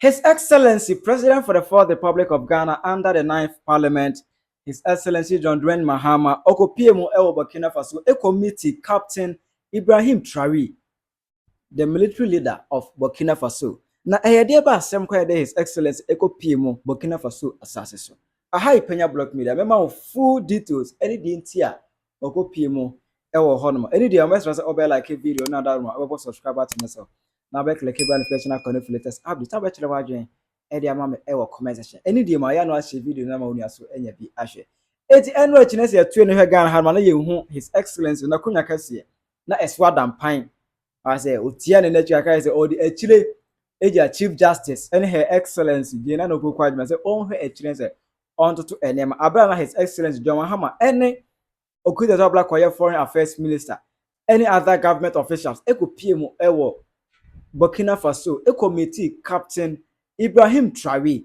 His Excellency, President for the Fourth Republic of Ghana under the Ninth Parliament, His Excellency John Mahama, Okopiemu Ewo Burkina Faso, a committee Captain Ibrahim Traoré, the military leader of Burkina Faso. Na eyede ba asem kwa de His Excellency Okopiemu Burkina Faso asase so. Aha Penyah block media, mema full details, any di ntia Okopiemu ewo hono. Any di amesra say obe like video na that one, obe subscribe to myself. Na be click the notification icon for latest update. Ta be kire wadwen e dia ma me e wo comment section. Any di ma ya no ahye video na ma oni aso enya bi ahye. Eti enro chine se atu ne hwe Ghana ha ma na ye hu His Excellency na kunya kase na eswa dampan. I say otia ne na twa kai say odi achire eja Chief Justice and Her Excellency di na no kokwa djuma say on hwe achire say on to enema abra na His Excellency John Mahama any okuda to black koye foreign affairs minister any other government officials ekopie mu ewo Burkina Faso a committee Captain Ibrahim Traoré.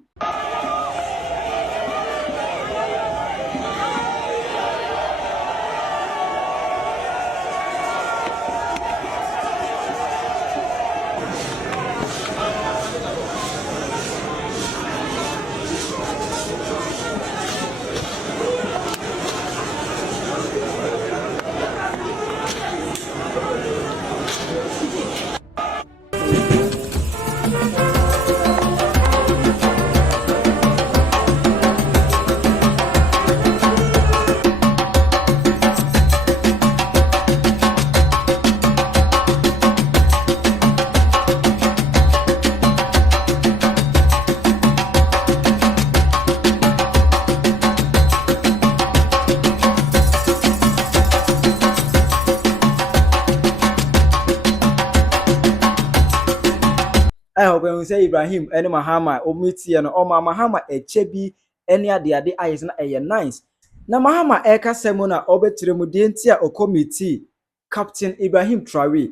I hope when we say Ibrahim any Mahama omiti no o Mahama echebi any ade ayes na eye nice na Mahama eka semo na obetire mu de ntia o committee Captain Ibrahim Traoré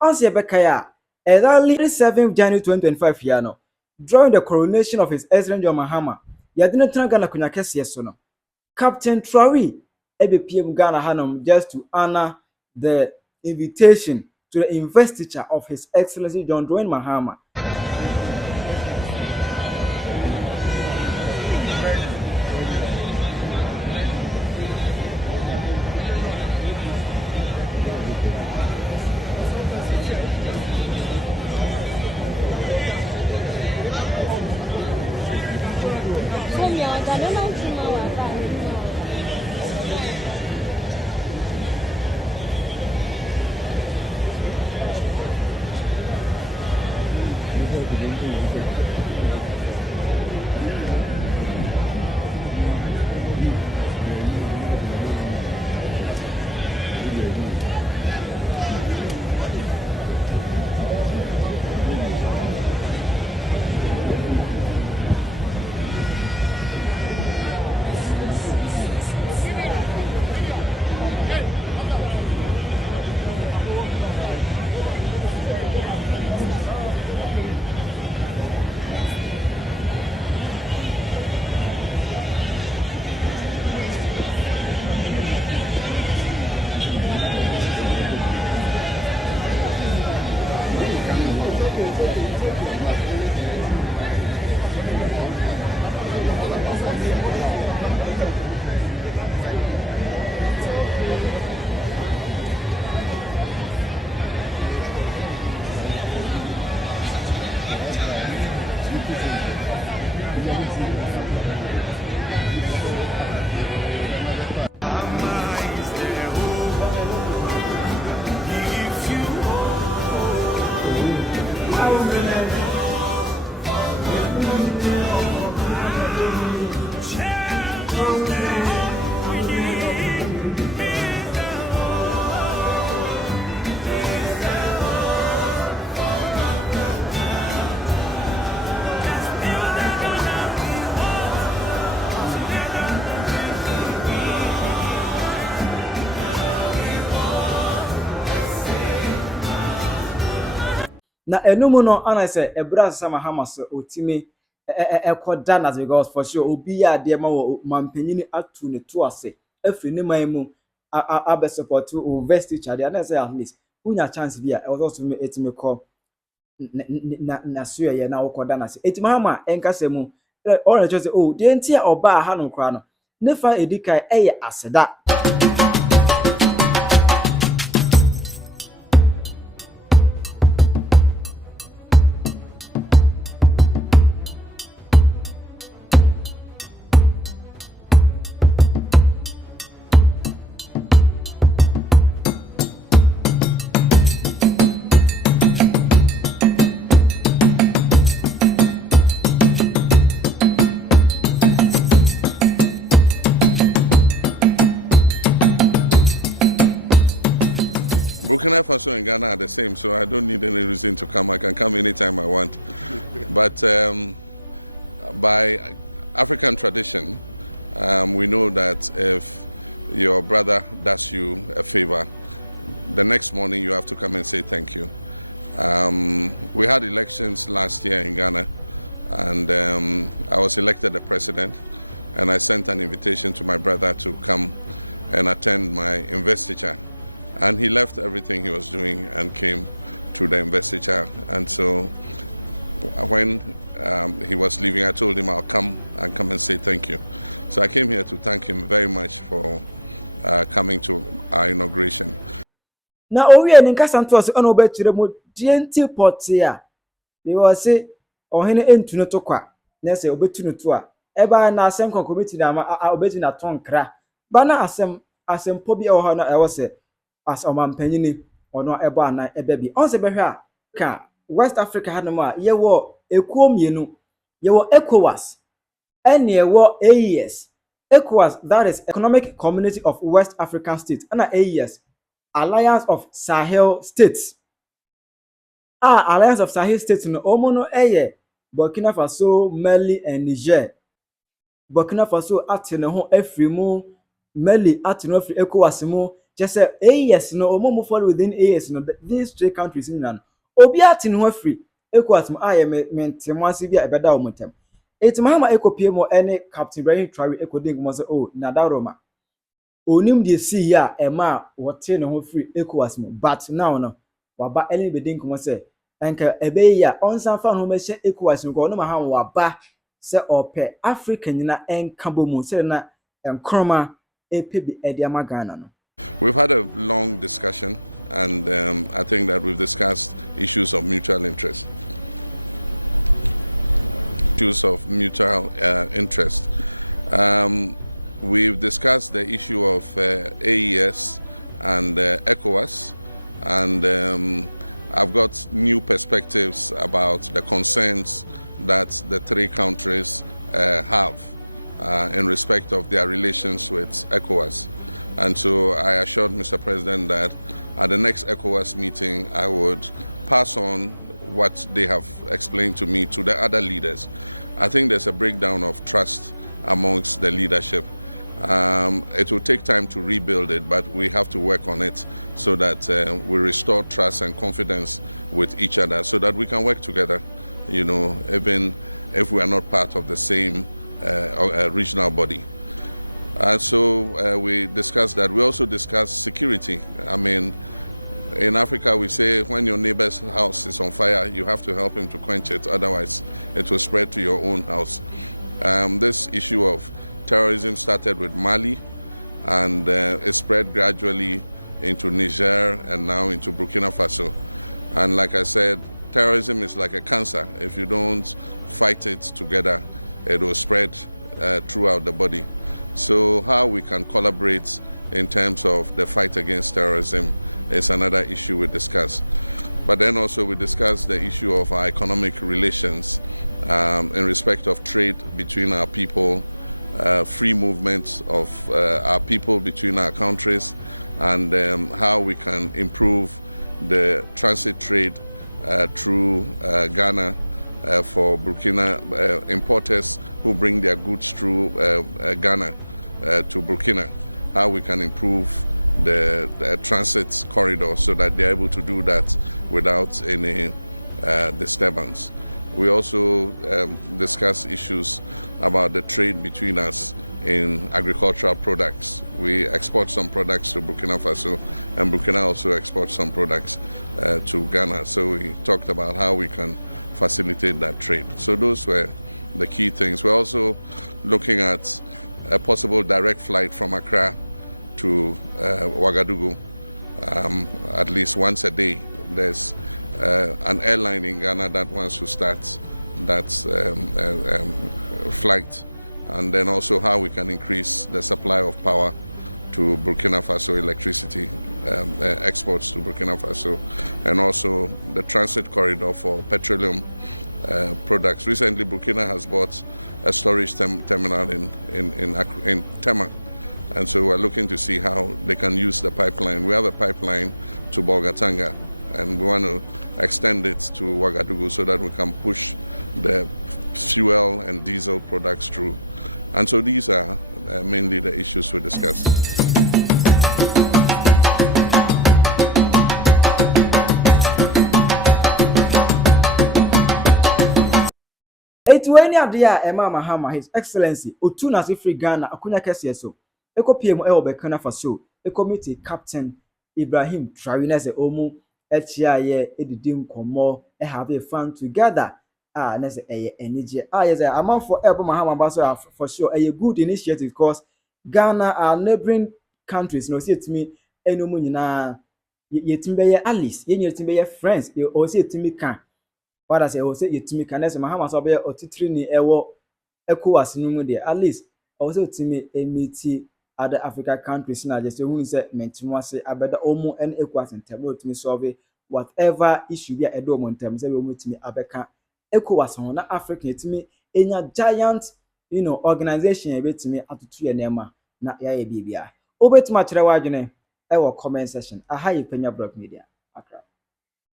once ebeka ya early 7th January 2025 here no during the coronation of His Excellency John Mahama yadine tanga na kunya kese so no Captain Traoré ebepiem Ghana hanom just to honor the invitation to the investiture of His Excellency John Mahama. Na enumu no ana say ebra sasa Mahama so otime ekoda na because for sure obi ya de ma wo mampanyini atu ne to ase afri ne man mu abe support o vest each other na say at least unya chance bi a also me etime call na so ye na wokoda na se eti Mahama enkasa mu all na say oh de ntia oba ha no kra no ne fa edikai eye aseda. Burkina Faso and Ghana are the same, so I don't need any reason to come. I can come anytime I want. But by African tradition, we know that if your brother does you a favor, the next morning you have to come and say thank you. We had elections last year in Ghana, and I was elected the president, and I sent an invitation to my brother to come and attend my investiture. And he left everything he was doing and came to the investiture. And so when he was leaving, I told him I'll come and say thank you. So I came here to thank him very much for coming to our inauguration. Na owie ni nkasa nto se ona obetire mu dienti potia. They was say ohene entu no to kwa. Na se obetu no to a. Eba na asem kon committee na obeti na tonkra. Ba na asem po bi e wo ha na e wo se as omampanyini ono ebo anan ebe bi on se behwe a ka West Africa hanom a ye wo ekuo mienu ye wo ECOWAS ene ye wo AES. ECOWAS, that is Economic Community of West African States, and AES, Alliance of Sahel States. Alliance of Sahel States no omono eye Burkina Faso, Mali and Niger. Burkina Faso ate ne ho afri mu, Mali ate no afri ECOWAS mu. Just say AES no omo fall within AES no these three countries in nan obi ati no free ECOWAS mo aye mentemo ase bia ebeda o montem eti Mahama ekopie mo ene Captain Ibrahim Traoré ekoding mo say oh na daroma onim de see ya ema wote no free ECOWAS mo but now no waba ene beding mo say enka ebe ya onsan fa no mehye ECOWAS no no Mahama waba say ope Africa nyina enka bomu say na enkroma epebi ediama Ghana no. We've had a long discussion, and I think that we've discussed issues of mutual interest. We've discussed the issue of AES and ECOWAS, and I've got new perspectives about the concerns that the three countries have in respect of their relations with ECOWAS. And so I assured Mr. President that at the next ECOWAS meeting, I would pass on what they have explained to me to the other leaders. I think there's a breakdown of trust amongst the leadership. It will take time to rebuild it, but we have to work on it so that we restore trust and confidence with each other so that we can work together, you know, even if we are not part of the same regional body. And so we discussed that. We also discussed security. I mean, in Africa, we say when your neighbor's house is on fire, you have to help him to quench it. Otherwise, it will spread to your own house. This issue of terrorism started with Mali, and it spread gradually into Niger and now into Burkina Faso. And like I said, terrorism is like a cancer. If you don't fight it together, it will spread throughout the body. So how we can collaborate in terms of the fight against terrorism is another issue we discussed. But then also we discussed the issue of our economic relations in respect of trade between our people, free movement of our people between our countries, and how we can improve the transit trade through Ghana for Burkina importers who bring their goods through Ghana to Burkina, how we can improve the transit corridor so that they're able to do that without any disturbance. We also discuss issues about the trade between us in agricultural products. We export some products to Burkina Faso, and Burkina also exports some products to Ghana. So we talked about how we can facilitate that trade. So those were the key things. We're also looking at a possible direct flight from Accra to Ouagadougou at least once a day. There's an airline in Ghana that wants to start that flight, and then also how we can increase the supply of power to Burkina Faso, electricity exports to Burkina Faso, and also the transit corridor for petroleum products. Recently, Burkina has bought a storage terminal in Penyah, and so we're looking to see how they can use the pipeline. We have a pipeline to Bolgatanga, and we want to extend it to Ouagadougou so that we can push the fuel and diesel products through. And so these are mainly the issues we discussed. Etueni adia Emma Mahama, His Excellency, Otuna Free Ghana, Akunya Kesieso, Eko PM Burkina Faso, Committee Captain Ibrahim Traoré nese omu echiaye edidim komo have a fun together. Nese enije. Yes, amount for Emma Mahama Baso for sure a good initiative because Ghana are neighboring countries. No, see it to me, enomu nyina yetimbe allies, yetimbe friends, or see it to me can. What I say, also yetimi can say Mahama so be otitiri ni ewo ECOWAS no mu de at least also timi emiti other African countries na just who say mentimo ase abeda omo and ECOWAS ntem no timi solve whatever issue be edo omo ntem say we omo timi abeka ECOWAS ho na Africa timi enya giant organization e betimi atutu ye nema na ya ye bibia obetuma kire wadwene e wo comment section aha ye Penyah Media.